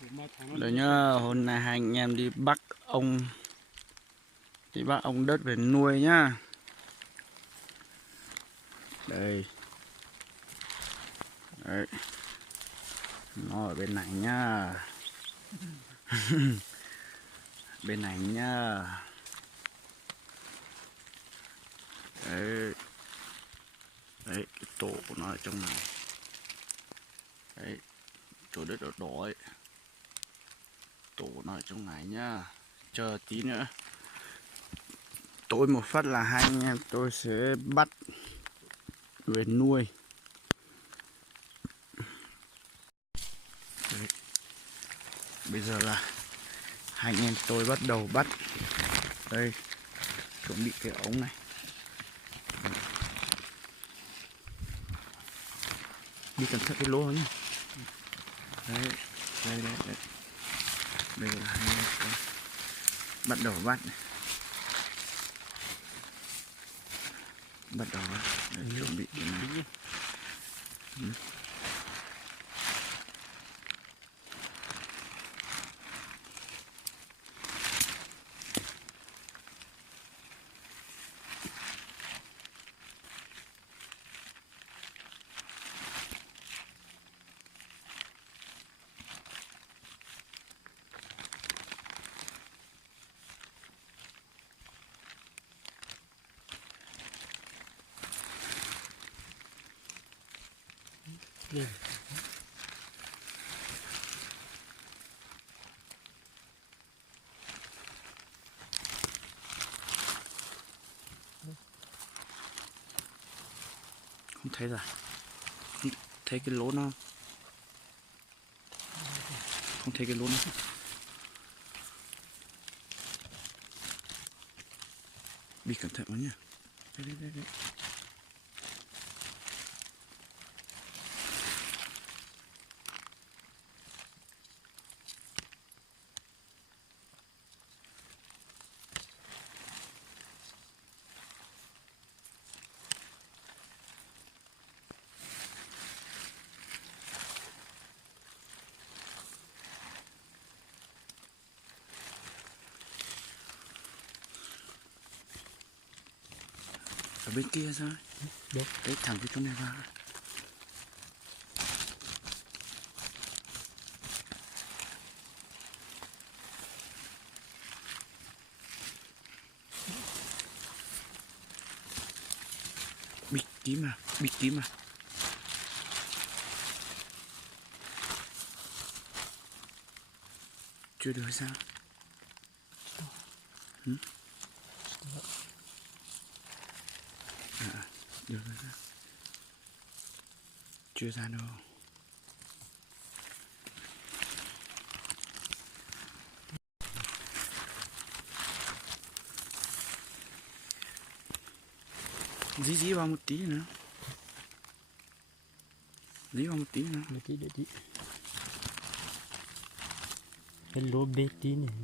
Đấy nhá, hôm nay hai anh em đi bắt ông đất về nuôi nhá. Đây. Đấy. Nó ở bên này nhá. Bên này nhá. Đấy. Đấy, cái tổ của nó ở trong này. Đấy, chỗ đất đỏ đỏ ấy. Tổ của nó ở trong này nhá. Chờ tí nữa. Tối một phát là hai anh em tôi sẽ bắt về nuôi. Đấy. Bây giờ là hai anh em tôi bắt đầu bắt. Đây, chuẩn bị cái ống này. Đi cẩn thận cái lỗ nhé. Đấy, đây. Đây là hai anh em tôi bắt đầu bắt này. Bắt đầu bắt. Đấy, chuẩn bị cái này. Lên. Không thấy rồi. Không thấy cái lỗ nó. Không thấy cái lỗ nó. Đi cẩn thận vào nhá. Đây. Ở bên kia sao? Được. Đấy, thẳng cái chỗ này vào. Bịt kín mà. Chưa được hay sao? Ừ? Được rồi sao? Chưa ra đâu. Dí vào một tí nữa. Dí vào một tí nữa. Một tí để tí. Cái lỗ bê tí này.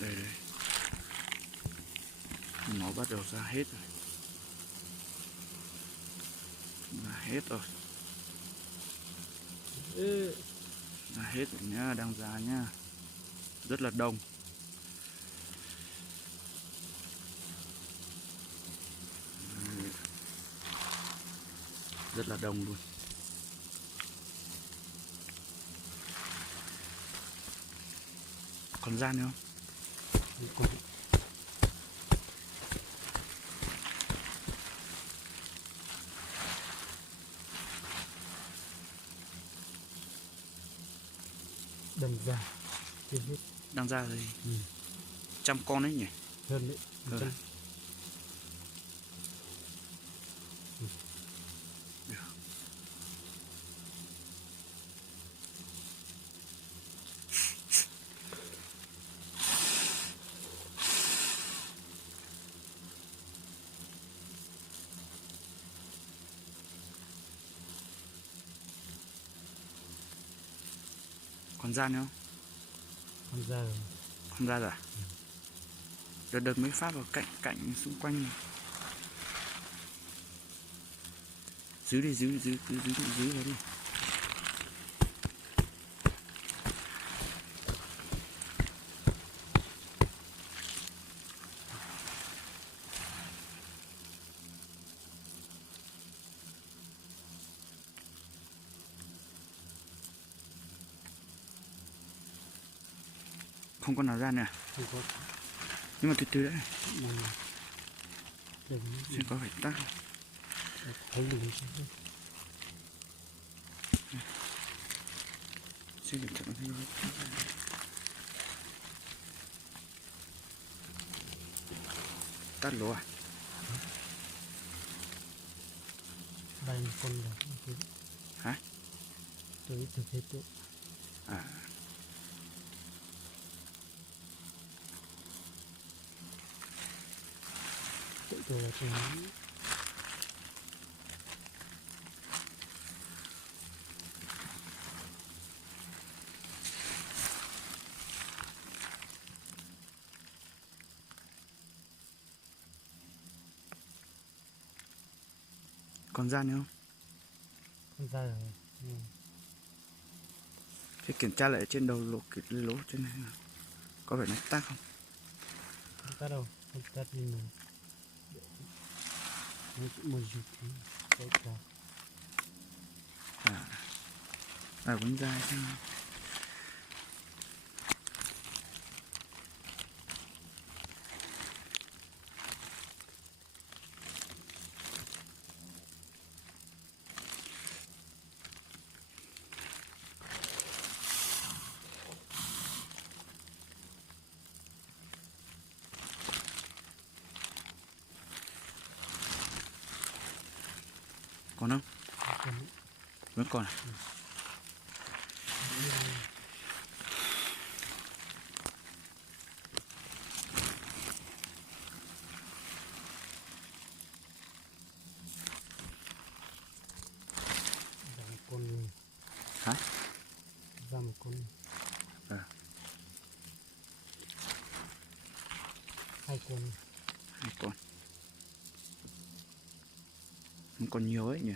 Đây. Nó bắt đầu ra hết rồi. Ra hết rồi. Ra hết rồi nhá, đang ra nhá. Rất là đông. Rất là đông luôn. Còn ra nữa không? Đâm ra. Chưa hết. Đang ra rồi. 100 con đấy nhỉ? Hơn đấy. Hơn. Còn ra nữa không? Không ra rồi. Không ra rồi à? Đợt mới phát vào cạnh xung quanh này. Giữ đi, giữ ra đi. Không con nào ra nè. Không có. Nhưng mà từ từ đấy. Đừng. Xem có phải tắt không. Thấy đúng. Xem kiểm tra thấy tắt lỗ à? Bay một con rồi. Hả? Tôi thực hết tôi. À. Tôi là tôi. Còn ra nữa không? Không ra rồi. Thế kiểm tra lại trên đầu cái lỗ trên này có phải nó tắc không? Không tắt đâu. Không tắt nhưng mà nó cũng một chút thì sẽ cả. Vẫn ra chứ. Còn không? Vẫn còn à? Ra một con luôn. Hả? Ra một con. Hai con. Hai con. Không còn nhiều ấy nhỉ?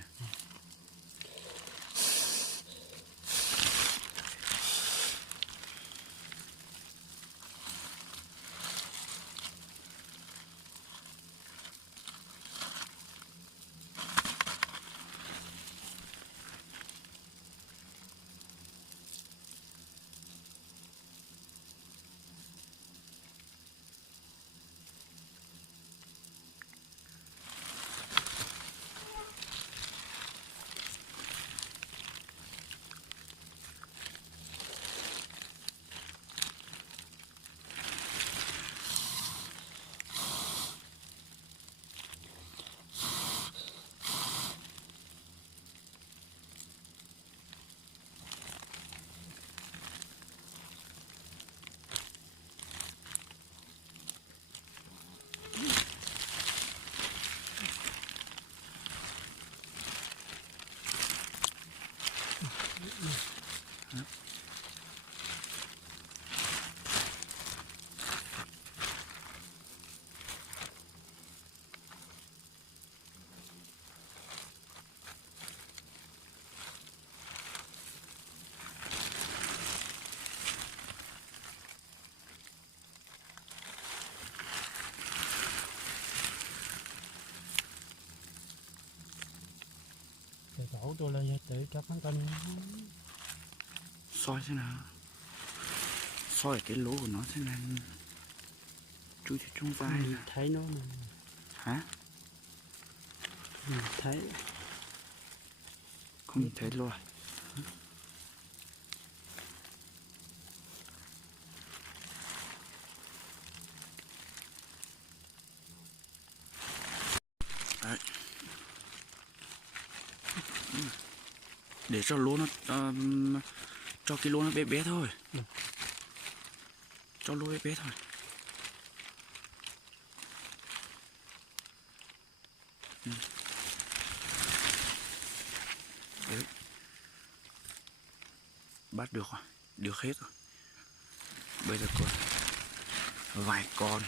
Cái tổ tôi là tới các con Soi thế nào? Soi cái lỗ của nó thế này. Chui thì trong vai nhìn nè. thấy nó mà. Hả? Nhìn thấy. Không nhìn thấy luôn. Đấy. Để cho lỗ nó cho cái lỗ nó bé bé thôi. Cho lỗ bé bé thôi. Đấy. Bắt được rồi, được hết rồi. Bây giờ còn vài con.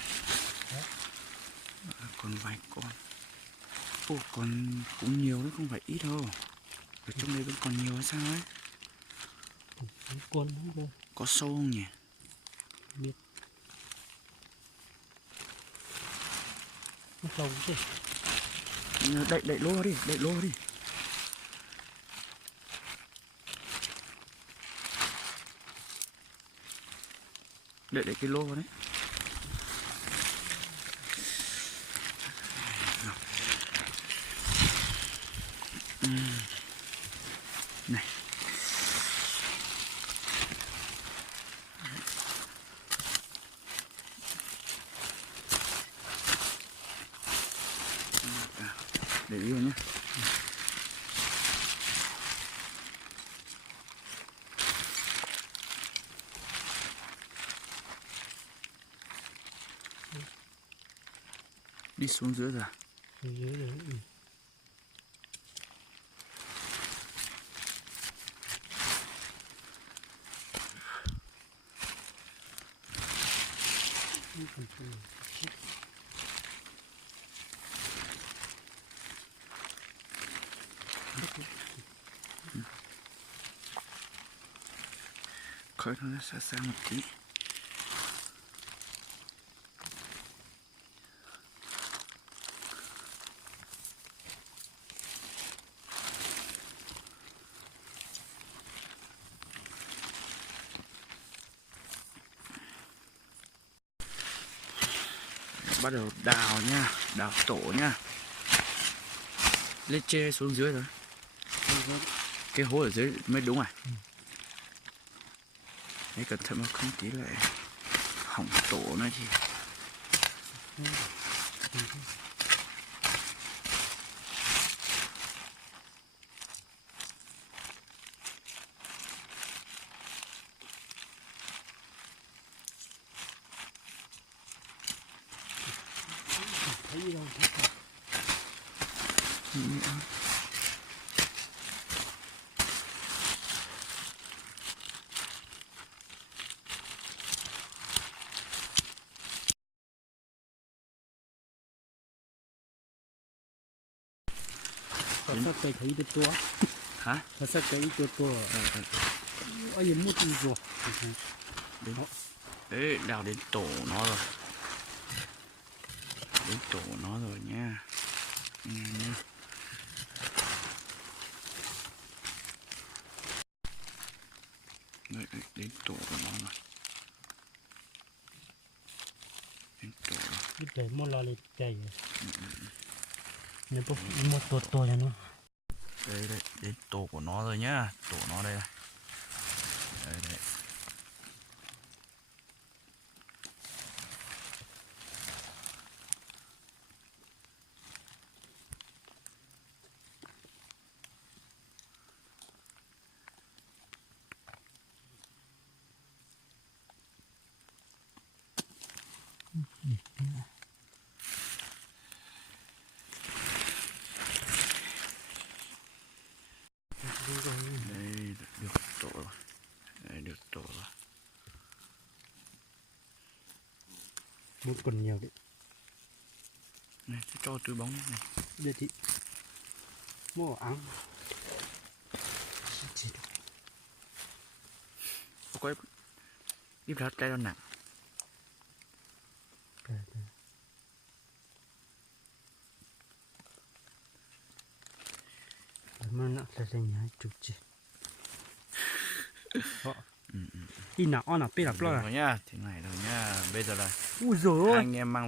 Còn vài con. Ồ, còn cũng nhiều đấy, không phải ít đâu. Ở trong đây vẫn còn nhiều hay sao ấy? Cuốn không rồi. Có sâu không nhỉ? Biết. Nó sâu chứ. Đậy lô đi, đậy lô đi. Đậy cái lô vào đấy. Này. Để ý vào nhé. Đi xuống dưới rồi à? Ở dưới đấy. Khói nó xa xa một tí. Bắt đầu đào nha, đào tổ nha. Lên trên xuống dưới rồi. Cái hố ở dưới mới đúng à? Đấy, cẩn thận mà không tí lại hỏng tổ nữa thì. Thấy gì đâu thấy không? Thật cây thấy được tua. Hả? Thật cây tua. Ở dưới một tí rồi. Đấy, đào đến tổ nó rồi. Đến tổ nó rồi nha. Nha. Đấy, đến tổ của nó rồi. Đến tổ rồi. Biết đấy một lò lên chạy rồi. Nếu một tổ cho nó. Đây, đến tổ của nó rồi nhá. Tổ nó đây. Đây. Đây, được tổ rồi. Đây, được tổ rồi. Một còn nhiều đấy. Này, cho túi bóng này. Đây chị. Mua ăn. Có ít ra tay nó nặng. Mà nó sẽ thành hai chục chị. Đi nào, ăn nào, biết là Rồi nhá, thế này rồi nhá. Bây giờ là ui dồi ôi. hai anh em mang